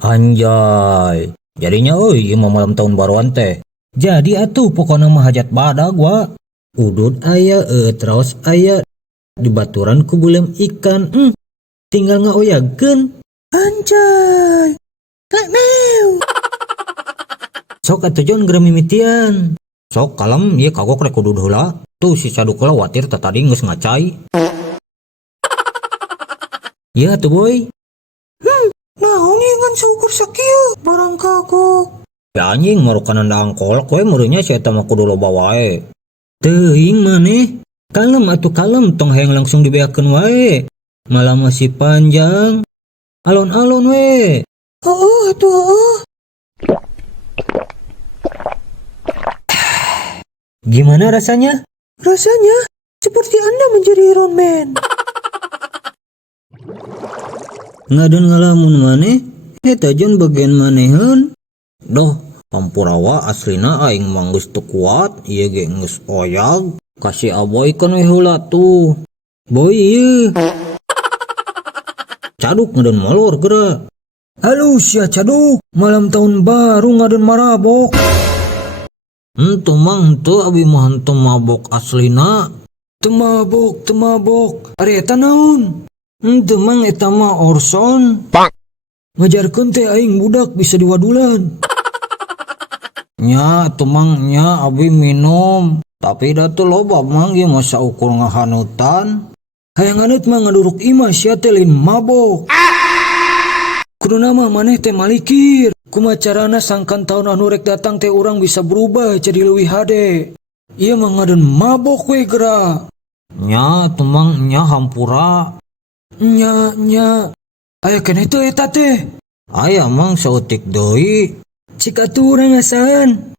Anjay. Jadinya ieu mah malam tahun baruan teh. Jadi atuh pokona mah hajat badag wa. Udud aya, raos aya, dibaturan ku bulem ikan. Tinggal ngaoyagkeun. Anjay. Lemew. Sok atuh Jon geura mimitian. Sok kalem ieu kagok rek kudu heula. Tuh si Caduk heula watir tadi geus ngacai. Iya tuh boy. Naon ieu ngan saukur sakieu barang kagok. Ya anjing marukan anda angkol kowe murunya si eta mah kudu loba wae. Teuing maneh. Kalem atuh kalem tong hayang langsung dibeakeun wae. Malam masih panjang. Alon-alon we. Atuh. Gimana rasanya? Rasanya seperti Anda menjadi Iron Man. Ngadon ngalamun maneh, eta Jon bagian maneheun. Doh, Hampurawa aslina aing mah geus teu kuat, ieu ge geus oyag. Kasih aboykeun we heula tuh. Boy ieu. Caduk ngadon molor geura. Halus ya Caduk, malam tahun baru ngadon marabok. Henteu mang henteu abi mah henteu mabok aslina. Teu mabok. Ari eta naon? Henteu mang eta mah Orson. Ngajarkeun teh aing budak bisa diwadulan. Nya atuh mang nya abi minum. Tapi da teu loba mang ieu mah saukur ngahanutan. Hayang haneut mah ngaduruk imah sia teh lain mabok. Kuduna mah maneh teh malikir. Kumaha carana sangkan tahun anu rek datang teh urang bisa berubah jadi leuwih hade. Ieu mah ngadon mabok we geura. Nya atuh mang nya hampura. Nya. Aya keneh teu eta teh. Aya mang saeutik deui. Cik atuh urang asan.